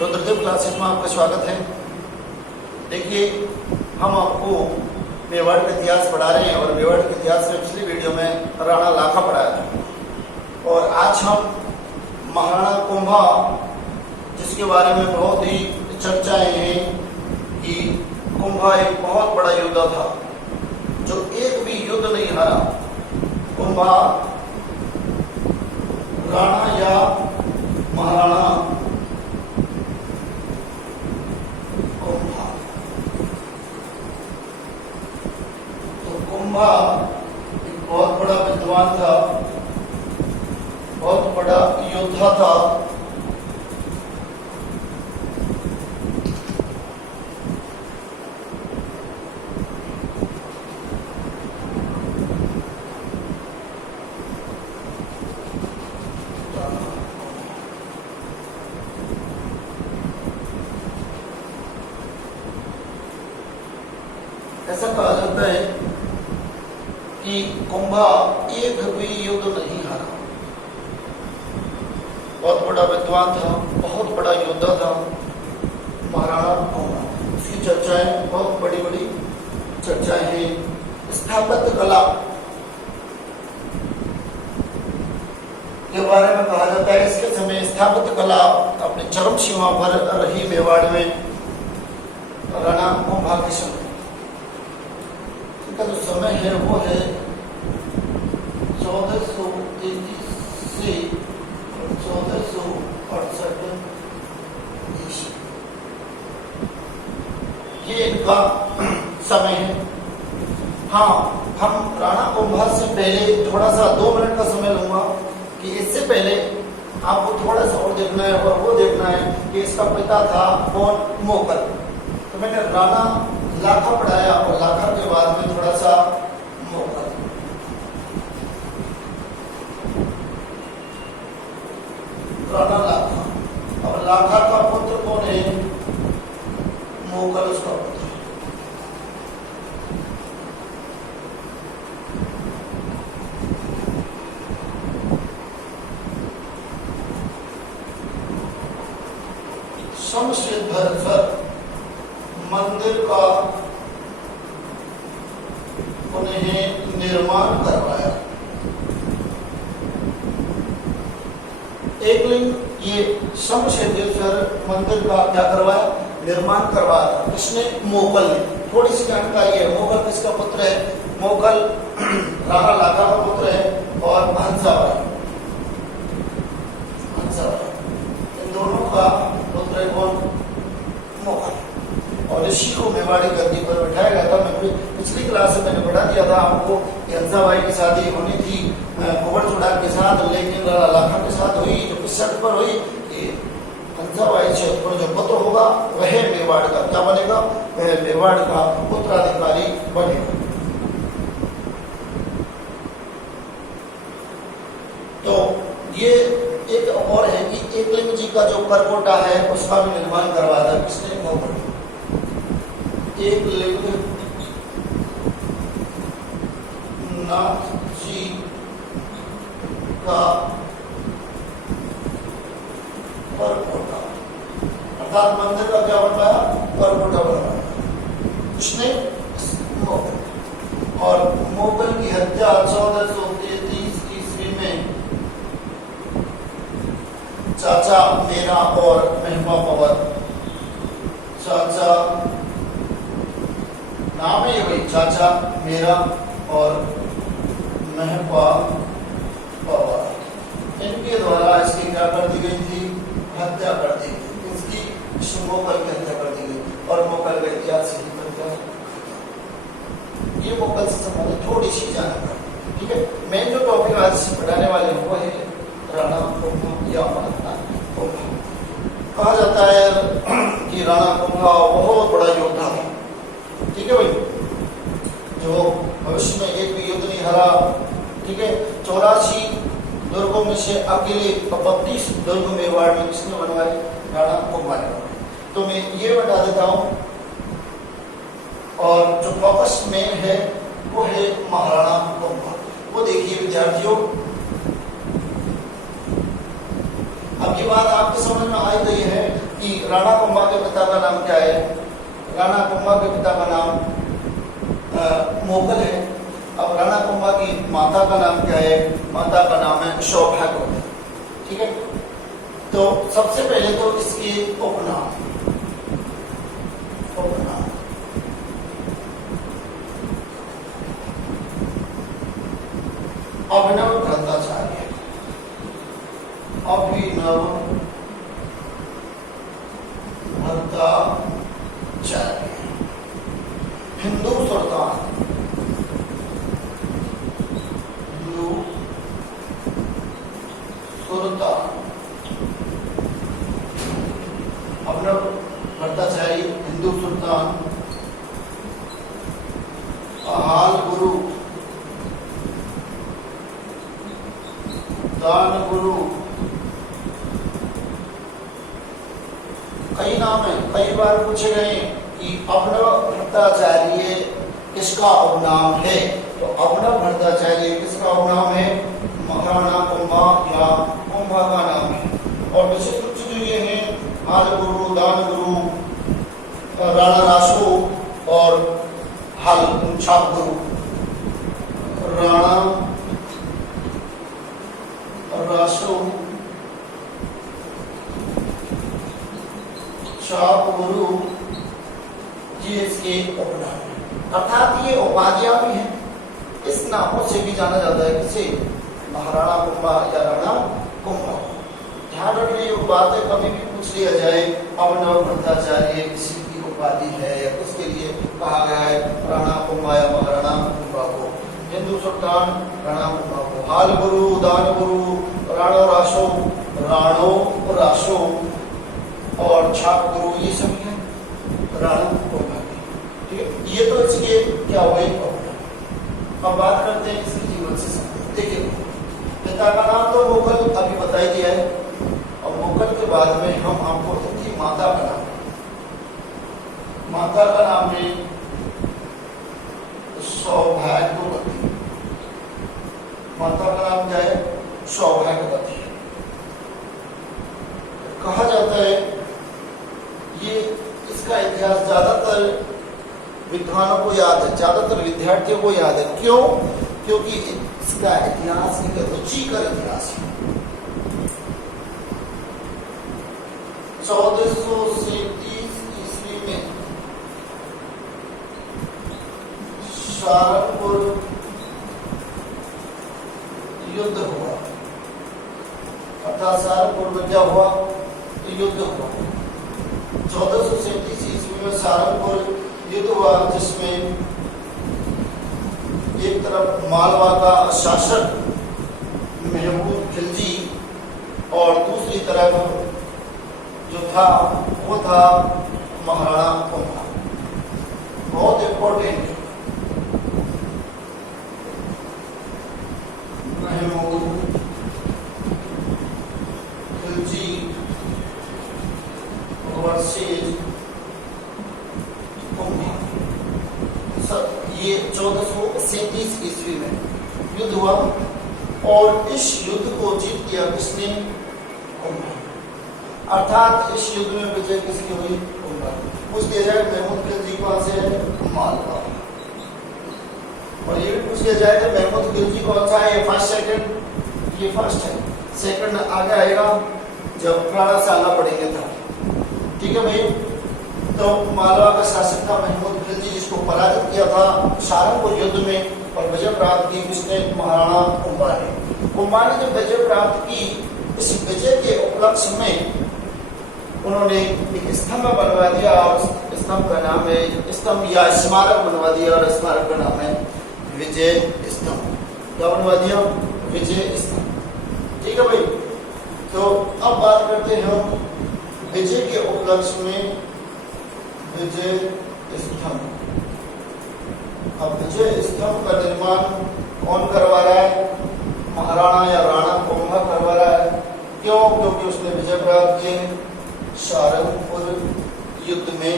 Rudradev classes में आपका स्वागत है। देखिए, हम आपको मेवाड़ का इतिहास पढ़ा रहे हैं और मेवाड़ के इतिहास में पिछली वीडियो में राणा लाखा पढ़ाया था और आज हम महाराणा कुंभा, जिसके बारे में बहुत ही चर्चाएं हैं कि कुंभा एक बहुत बड़ा योद्धा था जो एक भी युद्ध नहीं हारा। कुंभा राणा या महाराणा कुंभा, तो कुंभा एक बहुत बड़ा विद्वान था, बहुत बड़ा योद्धा था। ऐसा कहा जाता है कि कुंभा एक भी युद्ध नहीं हारा। बहुत बड़ा विद्वान था, बहुत बड़ा योद्धा था महाराणा कुंभा। इसकी चर्चाएं बहुत बड़ी बड़ी चर्चाएं हैं। स्थापत्य कला के बारे में कहा जाता है इसके समय स्थापत्य कला अपने चरम सीमा पर रही मेवाड़ में राणा कुंभा के समय। का जो समय है वो है 1433 से 1468 ईस्वी। ये इनका समय है। हाँ, हम राणा कुंभा से पहले थोड़ा सा 2 मिनट का समय लूंगा कि इससे पहले आपको थोड़ा सा और देखना है और वो देखना है कि इसका पिता था कौन, मोगल। तो मैंने राणा लाखा पढ़ाया और लाखा के बाद में थोड़ा सा मोगल। राणा लाखा, और लाखा का पुत्र कौन है, मोगल उसका पुत्र। शमशेरध्वज मंदिर का उन्हें निर्माण करवाया। एकलिंग ये शमशेरध्वज मंदिर का क्या करवाया, निर्माण करवाया। किसने, मोगल ने। थोड़ी सी जानकारी है, मोगल किसका पुत्र है, मोगल राणा लाखा का पुत्र है और हंसाबाई, इन दोनों का पुत्र है कौन, मोगल। और इसी को मेवाड़ी गद्दी पर बैठाया गया था। मैं पिछली क्लास में मैंने पढ़ा दिया था आपको कि हंसाबाई की शादी होनी थी कुंवर चुड़ा के साथ, लेकिन राणा लाखा के साथ हुई। जो किस शर्त पर हुई कि हंसाबाई से उत्पन्न जो पुत्र होगा वह मेवाड़ का क्या बनेगा, वह मेवाड़ का उत्तराधिकारी बनेगा। तो ये एक और है कि एकलिंग जी का जो करकोटा है उसका भी निर्माण करवाया था किसने, मोगल। एकलिंग नाथ जी का करकोटा, अर्थात मंदिर का क्या बनवाया, करकोटा बनवाया उसने, मोगल। और मोगल की हत्या 1433 ईस्वी में चाचा मेरा और महिमा पवर, चाचा नाम है वही, चाचा मेरा और महपा पवर, इनके द्वारा इसकी क्या कर दी गई थी, हत्या कर दी गई। इसकी मोगल की हत्या कर दी गई और मोगल का इतिहास ही बनता है। ये मोगल से संबंधित थोड़ी सी जानकारी। ठीक है, मेन जो टॉपिक आज से पढ़ाने वाले हैं वो है राणा कुंभा या महाराणा कुंभा। कहा जाता है कि राणा कुंभा बहुत बड़ा योद्धा था। ठीक है भाई, जो भविष्य में एक भी युद्ध नहीं हरा। ठीक है, 84 दुर्गों में से अकेले 32 दुर्ग मेवाड़ में किसने बनवाए, राणा कुंभा ने बनवाए। तो मैं ये बता देता हूँ। और जो फोकस में है वो है महाराणा कुंभा। वो देखिए विद्यार्थियों, अब ये बात आपके समझ में आ गई है कि राणा कुंभा के पिता का नाम क्या है। राणा कुंभा के पिता का नाम मोगल है। अब राणा कुंभा की माता का नाम क्या है। माता का नाम है सौभाग्यवती। ठीक है, तो सबसे पहले तो इसके उपनाम अभिनव भट्टाचार्य। अभिनव भट्टाचार्य हिंदू सुल्तान। हिंदू सुल्तान अभिनव भट्टाचार्य हिंदू सुल्तान। हाल गुरु दान गुरु। कई नाम है, कई बार पूछे गए कि अभिनव भट्टाचार्य किसका उपनाम है। तो अभिनव भट्टाचार्य किसका उपनाम है। महाराणा कुंभा या कुंभा का नाम है। और विशेष रूप से जो ये है हाल गुरु, दान गुरु, राणा रासो और हाल छाप गुरु। राणा रासो छाप गुरु, ये इसके उपनाम है। अर्थात ये उपाधियां भी हैं, इस नामों से भी जाना जाता है किसे। महाराणा कुंभा या राणा कुंभा। ध्यान रखिए ये बातें कभी भी पूछ लिया जाए अभिनव भट्टाचार्य किसी की उपाधि है या उसके लिए कहा गया है राणा कुंभा या महाराणा कुंभा को। हिंदू सुल्तान राणा कुंभा को। हाल गुरु, दान गुरु, राणो रासो, राणो रासो और छाप गुरु, ये सभी है राणा कुंभा के। ठीक है, ये तो इसके क्या हुए। अब बात करते हैं इसके जीवन से संबंधित। देखिए पिता का नाम तो मुगल अभी बता ही दिया है। और मुगल के बाद में हम आपको इनकी माता का नाम, माता का नाम है सौभाग्यवती। माता का नाम क्या है। सौभाग्यवती। कहा जाता है ये इसका इतिहास ज्यादातर विद्वानों को याद है, ज्यादातर विद्यार्थियों को याद है। क्यों? क्योंकि इसका इतिहास एक रुचिकर इतिहास है। 1437 ईस्वी में सारंगपुर युद्ध हुआ। अर्थात सारंगपुर में क्या हुआ। युद्ध हुआ 1437 ईस्वी में सारंगपुर युद्ध हुआ, जिसमें एक तरफ मालवा का शासक महमूद खिलजी और दूसरी तरफ जो था वो था महाराणा कुंभा। बहुत इंपॉर्टेंट महमूद खिलजी वर्सेस कुंभा। ये 1437 ईस्वी में युद्ध हुआ और इस युद्ध को जीत लिया किसने। कुंभा। अर्थात इस युद्ध में विजय किसकी हुई। कुंभा। पूछ दिया जाए महमूद खिलजी कौन से है। मालवा। और ये भी पूछ लिया जाए कि महमूद खिलजी कौन सा है। ये फर्स्ट सेकंड। ये फर्स्ट है, सेकंड आगे आएगा जब राणा साला पढ़ेंगे था। ठीक है भाई। तो मालवा का शासक था महमूद खिलजी, जिसको पराजित किया था सारंगपुर युद्ध में और विजय प्राप्त की किसने। महाराणा कुंभा ने। कुंभा ने जब विजय प्राप्त की, इस विजय के उपलक्ष्य में उन्होंने एक स्तंभ बनवा दिया और स्तंभ का नाम है स्तंभ या स्मारक बनवा दिया और स्मारक का नाम है विजय स्तंभ। क्या बनवा दिया। विजय स्तंभ। ठीक है भाई। तो अब बात करते हैं हम विजय के उपलक्ष्य में विजय स्तंभ। अब विजय स्तंभ का निर्माण कौन करवा रहा है। महाराणा या राणा कुंभा करवा रहा है। क्यों? क्योंकि उसने विजय प्राप्त किए सारंगपुर युद्ध में,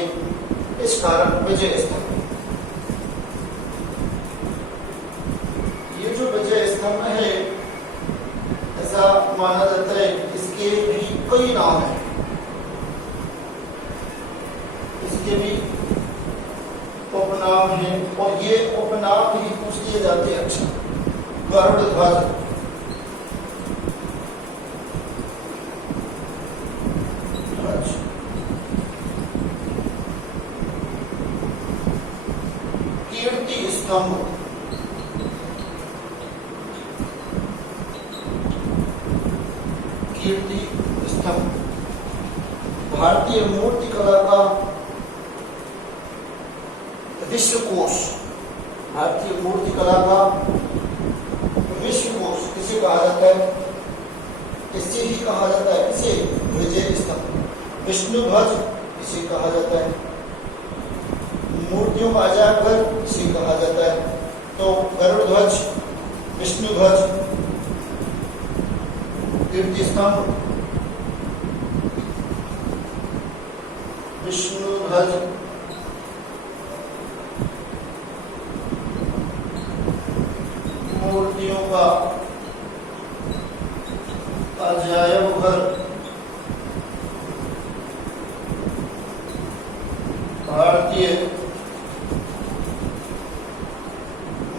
इस कारण विजय स्तंभ। ये जो विजय स्तंभ है ऐसा माना जाता है इसके भी कई नाम हैं। किए जाते अक्षर। गरुड़ ध्वज, कीर्ति स्तंभ, कीर्ति स्तंभ, भारतीय मूर्ति कला का विश्वकोश, भारतीय मूर्ति कला का विश्वकोश किसे कहा जाता है? इससे ही कहा जाता है, इसे विजय स्तंभ। विष्णु ध्वज इसे कहा जाता है, मूर्तियों का अजायब घर इसे कहा जाता है। तो गरुड़ ध्वज, विष्णु ध्वज, कीर्ति स्तंभ, विष्णु ध्वज, मूर्तियों का अजायब घर, भारतीय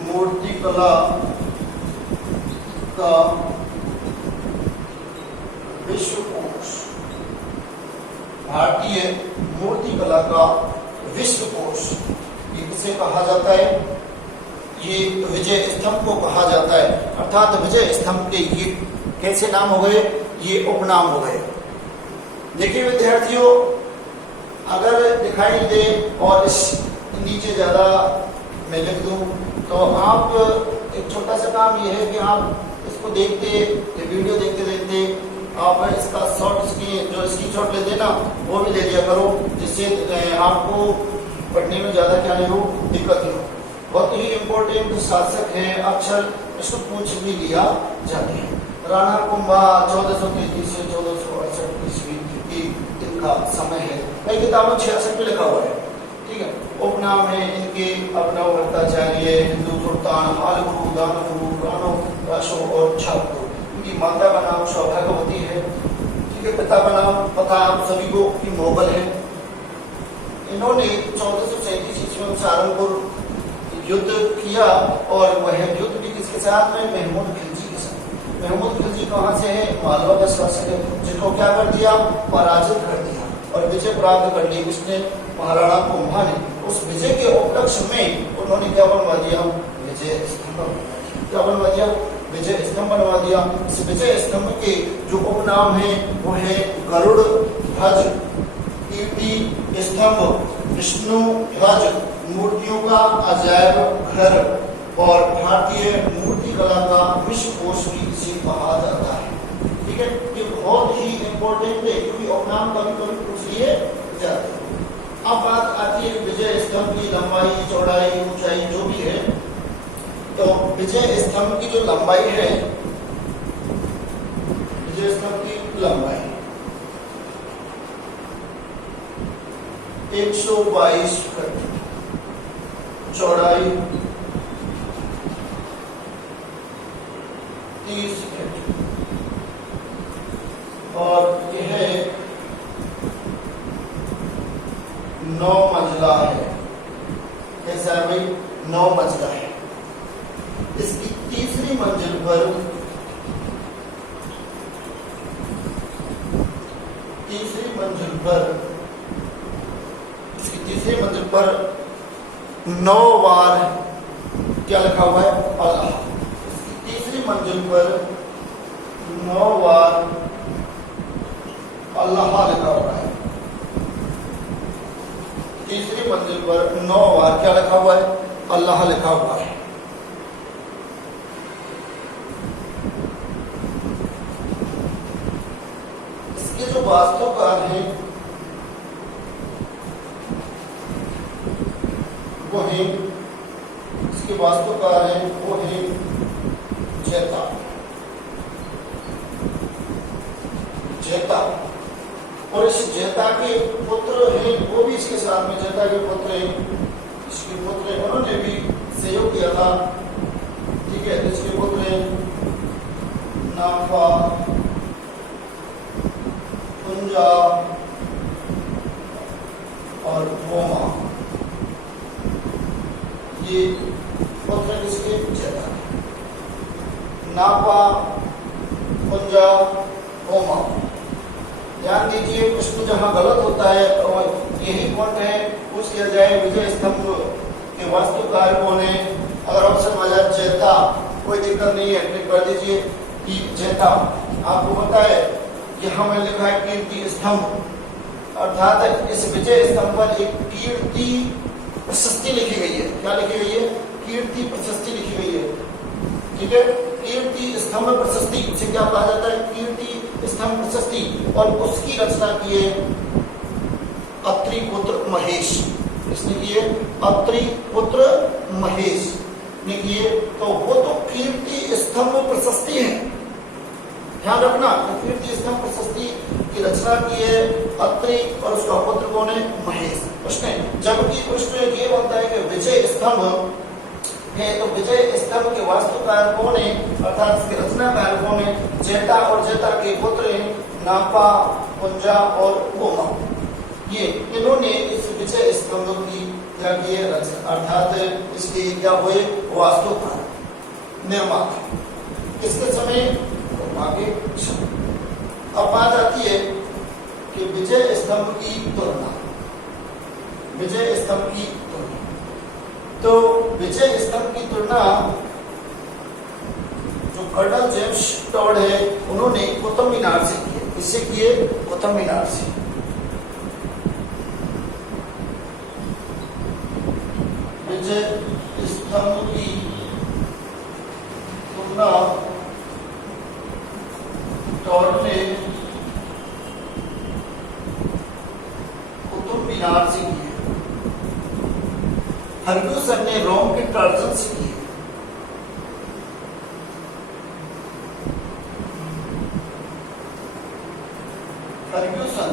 मूर्ति कला का विश्वकोश, भारतीय मूर्ति कला का विश्वकोश, ये किसे कहा जाता है? ये विजय स्तंभ को कहा जाता है। अर्थात विजय स्तंभ के ये कैसे नाम हो गए? ये उपनाम हो गए। देखिए विद्यार्थियों, अगर दिखाई दे और इस नीचे ज्यादा मैं लिख दूं तो आप एक छोटा सा काम ये है कि आप इसको देखते, ये वीडियो देखते देखते आप इसका शॉर्ट स्क्रीनशॉट लेते ना, वो भी ले लिया करो, जिससे आपको पढ़ने में ज्यादा क्या नहीं हो, दिक्कत नहीं हो। बहुत ही इम्पोर्टेंट शासक है, अक्षर इसको पूछ भी लिया जाते हैं। राणा कुंभा 1433 से 1468 ईस्वी की इनका समय है। कई किताबों 66 में लिखा हुआ है, ठीक है। उपनाम है इनके अभिनव भट्टाचार्य, हिंदू सुल्तान, हाल गुरु, दान गुरु, राणो, राशो और छात्र। इनकी माता का नाम सौभाग्यवती है, ठीक है। पिता का नाम पता आप सभी को कि मोगल है। इन्होंने 1437 ईस्वी में सहारनपुर युद्ध किया और वह युद्ध भी किसके साथ में? महमूद खिलजी के साथ। महमूद खिलजी कहाँ से है? मालवा का शासक है, जिनको क्या कर दिया? पराजित कर दिया और विजय प्राप्त कर ली किसने? महाराणा कुंभा ने। उस विजय के उपलक्ष्य में उन्होंने क्या बनवा दिया? विजय स्तंभ। क्या बनवा दिया? विजय स्तंभ बनवा दिया। इस विजय स्तंभ के जो उपनाम है वो है गरुड़ ध्वज, कीर्ति स्तंभ, विष्णु ध्वज, मूर्तियों का अजायब घर और भारतीय मूर्ति कला का विश्वकोश भी इसे कहा जाता है, ठीक है। ये बहुत ही इम्पोर्टेंट है क्योंकि उपनाम कभी कभी पूछ लिए जाते हैं। अब बात आती है विजय स्तंभ की लंबाई, चौड़ाई, ऊंचाई जो भी है। तो विजय स्तंभ की जो लंबाई है, विजय स्तंभ की लंबाई 122 फीट, चौड़ाई 30 फीट और यह 9 मंजिला है। कैसा है भाई? 9 मंजिला है। इसकी तीसरी मंजिल पर इसकी तीसरी मंजिल पर 9 बार क्या लिखा हुआ है? अल्लाह। इसकी तीसरी मंजिल पर 9 बार अल्लाह लिखा हुआ है। तीसरी मंजिल पर 9 बार क्या लिखा हुआ है? अल्लाह लिखा हुआ है। इसके जो वास्तुकार हैं वो है, इसके वास्तुकार हैं वो है जैता। और इस जैता के पुत्र हैं वो भी इसके साथ में, जैता के पुत्र हैं, इसके पुत्र हैं, उन्होंने भी सहयोग किया था, ठीक है। इसके पुत्र हैं नाफा, कुंजा और मोमा। ये पुत्र किसके? नापा पुंजा होमा। ध्यान दीजिए प्रश्न जहां गलत होता है और यही पॉइंट है, पूछ लिया जाए विजय स्तंभ के वास्तुकार कौन है। अगर ऑप्शन आ जाए चेता, कोई दिक्कत नहीं है, क्लिक कर दीजिए कि चेता। आपको पता है यहाँ में लिखा है कीर्ति स्तंभ, अर्थात इस विजय स्तंभ पर एक कीर्ति प्रशस्ति लिखी गई है। क्या लिखी गई है? कीर्ति प्रशस्ति लिखी गई है। ठीक है, कीर्ति स्तंभ प्रशस्ति, इसे क्या कहा जाता है? कीर्ति स्तंभ प्रशस्ति। और उसकी रचना की है अत्रि पुत्र महेश। इसने की है अत्रि पुत्र महेश ने की है। तो वो तो कीर्ति स्तंभ प्रशस्ति है, ध्यान रखना। तो कीर्ति स्तंभ प्रशस्ति की रचना की है अत्रि और उसका पुत्र कौन है? महेश। प्रश्न जबकि प्रश्न ये बनता है कि विजय स्तंभ है तो विजय स्तंभ के वास्तुकार कौन है, अर्थात इसके रचनाकार कौन है? जेता, और जेता के पुत्र हैं नापा, पुंजा और गोमा। ये इन्होंने इस विजय स्तंभ की क्या की है? रचना, अर्थात इसके क्या हुए? वास्तुकार, निर्माता। किसके समय? आगे अब बात आती है कि विजय स्तंभ की तुलना, विजय स्तंभ की तुलना। तो विजय स्तंभ की तुलना जो कर्नल जेम्स टॉड है उन्होंने कुतुब मीनार से की है। किससे की है? कुतुब मीनार से। विजय स्तंभ की तुलना टॉड ने कुतुब मीनार से की है। फर्ग्यूसन ने रोम के टर्जन से की है। फर्ग्यूसन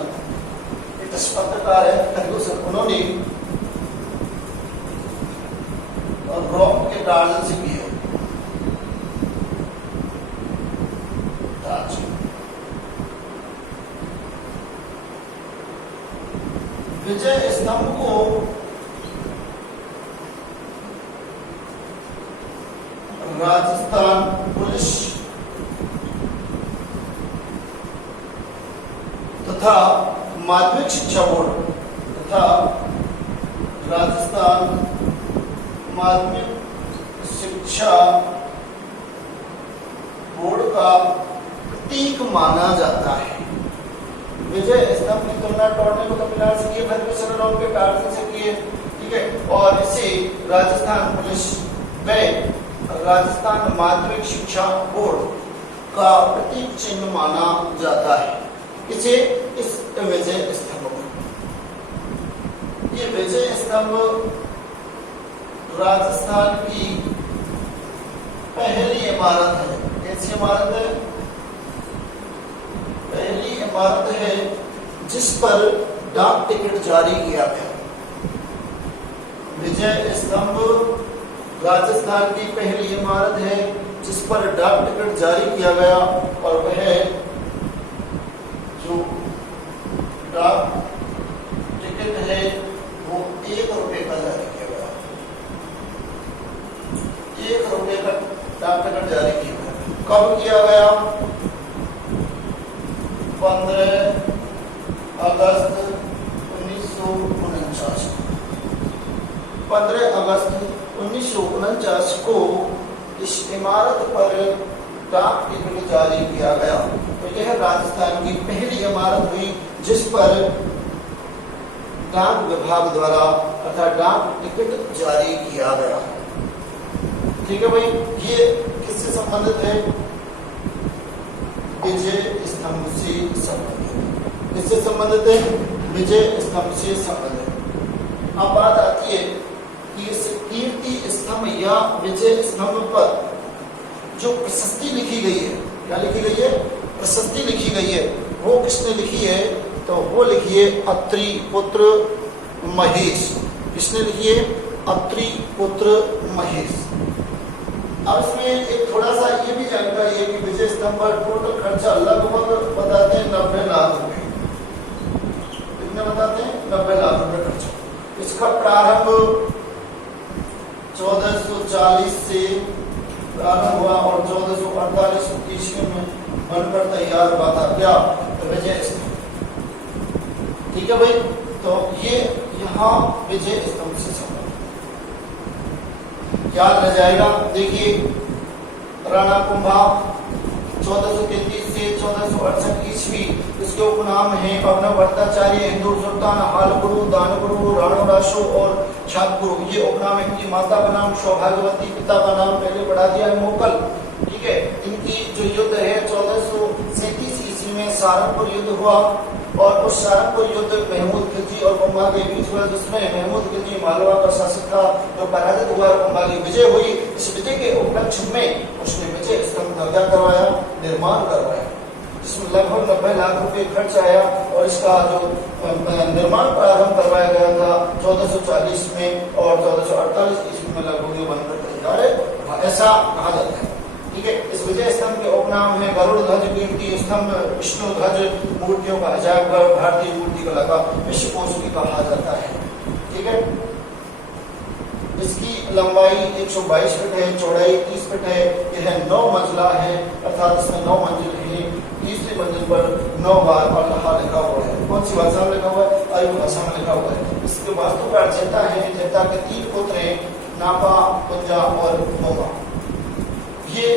एक पत्रकार है, फर्ग्यूसन, उन्होंने रोम के टर्जन से की है। विजय स्तंभ को राजस्थान पुलिस तथा माध्यमिक शिक्षा बोर्ड तथा राजस्थान माध्यमिक शिक्षा बोर्ड का प्रतीक माना जाता है। विजय स्तंभ की तुलना टॉड ने कुतुब मीनार से की है, फर्ग्यूसन रोम के टर्जन से की है। ठीक है, और इसे राजस्थान पुलिस व राजस्थान माध्यमिक शिक्षा बोर्ड का प्रतीक चिन्ह माना जाता है। इसे इस विजय स्तंभ, ये विजय स्तंभ राजस्थान की पहली इमारत है। कैसी इमारत है? पहली इमारत है जिस पर डाक टिकट जारी किया गया। विजय स्तंभ राजस्थान की पहली इमारत है जिस पर डाक टिकट जारी किया गया, और वह जो डाक टिकट है वो 1 रुपए का जारी किया गया। 1 रुपए का डाक टिकट जारी किया गया। कब किया गया? 15 अगस्त 1949। 15 अगस्त 1949 को इस इमारत पर डाक टिकट जारी किया गया। तो यह राजस्थान की पहली इमारत हुई जिस पर डाक विभाग द्वारा अर्थात डाक टिकट जारी किया गया। ठीक है भाई, ये किससे संबंधित है? विजय स्तंभ से संबंधित। किससे संबंधित है? विजय स्तंभ से संबंधित। अब बात आती है कि इस कीर्ति स्तंभ या विजय स्तंभ पर जो प्रशस्ति लिखी गई है, क्या लिखी गई है? प्रशस्ति लिखी गई है। वो किसने लिखी है? तो वो लिखी है अत्रि पुत्र महेश। किसने लिखी है? अत्रि पुत्र महेश। अब इसमें एक थोड़ा सा ये भी जानकारी है कि विजय स्तंभ पर टोटल खर्चा लगभग बताते हैं 90 लाख रुपए। कितने बताते हैं? 90 लाख रुपए खर्चा। इसका प्रारंभ 1440 से प्रारंभ हुआ और 1448 ईस्वी में बनकर तैयार हुआ था। क्या? विजय स्तंभ। ठीक है भाई, तो ये यहाँ विजय स्तंभ से संबंध याद रह जाएगा। देखिए राणा कुंभा 1433 से 1468 ईस्वी, इसके उपनाम है अवनव भट्टाचार्य, हिंदू सुल्तान, हालगुरु, दानगुरु, राणोराशो और छातगुरु। ये उपनाम, इनकी माता का नाम सौभाग्यवती, पिता का नाम पहले बढ़ा दिया है मोकल। ठीक है, इनकी जो युद्ध है 1437 ईस्वी में सारंगपुर युद्ध हुआ और उस सारंगपुर युद्ध महमूद खिलजी और कुंभा के बीच हुआ, जिसमें महमूद खिलजी मालवा का शासक था जो पराजित हुआ और कुंभा की विजय हुई। इस विजय के उपलक्ष्य में उसने विजय स्तंभ का क्या करवाया? निर्माण करवाया, जिसमें लगभग 90 लाख रुपए खर्च आया और इसका जो निर्माण प्रारंभ करवाया गया था 1440 में और 1448 ईस्वी में लगभग बनकर तैयार है, ऐसा कहा जाता है। ठीक है, इस विजय स्तंभ के उपनाम है गरुड़ ध्वज, कीर्ति स्तंभ, विष्णु ध्वज, मूर्तियों का अजायबघर, भारतीय मूर्ति कला का विश्वकोश भी कहा जाता है। ठीक है, इसकी लंबाई 122 फीट है, चौड़ाई 30 फीट है, यह 9 मंजिला है, अर्थात इसमें 9 मंजिल है। तीसरी मंजिल पर 9 बार अल्लाह लिखा हुआ है। कौन सी भाषा में लिखा हुआ है? अरबी भाषा में लिखा हुआ है। इसके वास्तुकार जेता है, जेता के 3 पुत्र हैं, नापा, पुंजा और मोमा। ये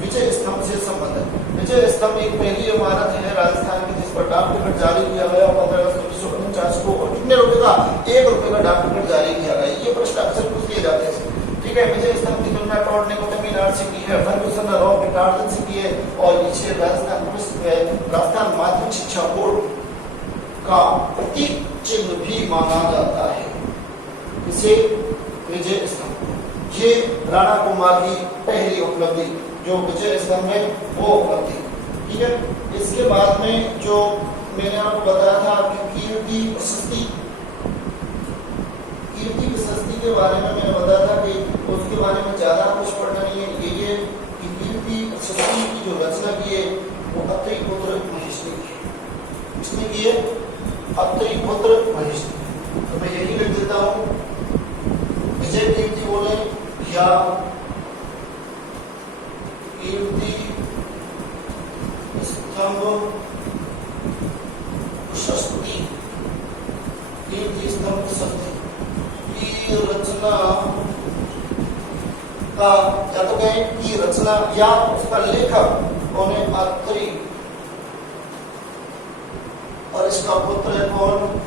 विजय स्तंभ से संबंध है। विजय स्तंभ एक पहली इमारत है राजस्थान की जिस पर डाक टिकट जारी किया गया 15 अगस्त 1949 को, और कितने रुपए का? 1 रुपए का डाक टिकट जारी किया गया। ये प्रश्न अक्सर पूछ लिए जाते हैं। ठीक है, विजय स्तंभ की तुलना टॉड ने तमिलनाडु से की है, फर्गुसन रॉ पिटार्टन से की है और इसे राजस्थान माध्यमिक शिक्षा बोर्ड का प्रतीक चिन्ह भी माना जाता है। इसे विजय स्तंभ, ये राणा कुमार की पहली उपलब्धि जो विजय स्तंभ है वो उपलब्धि। ठीक है, इसके बाद में जो मैंने आपको बताया था कि कीर्ति प्रशस्ति के बारे में मैंने बताया था कि उसके बारे में ज्यादा कुछ पढ़ना नहीं है। ये कि कीर्ति प्रशस्ति की जो रचना की है वो अत्रि पुत्र महेश ने की है। किसने की है? अत्रि पुत्र महेश ने। तो मैं यही लिख देता हूँ, विजय कीर्ति बोले या कीर्ति स्तंभ प्रशस्ति, कीर्ति स्तंभ प्रशस्ति की रचना का, या तो कहें की रचना या उसका लेखक कौन है? अत्रि, और इसका पुत्र है कौन?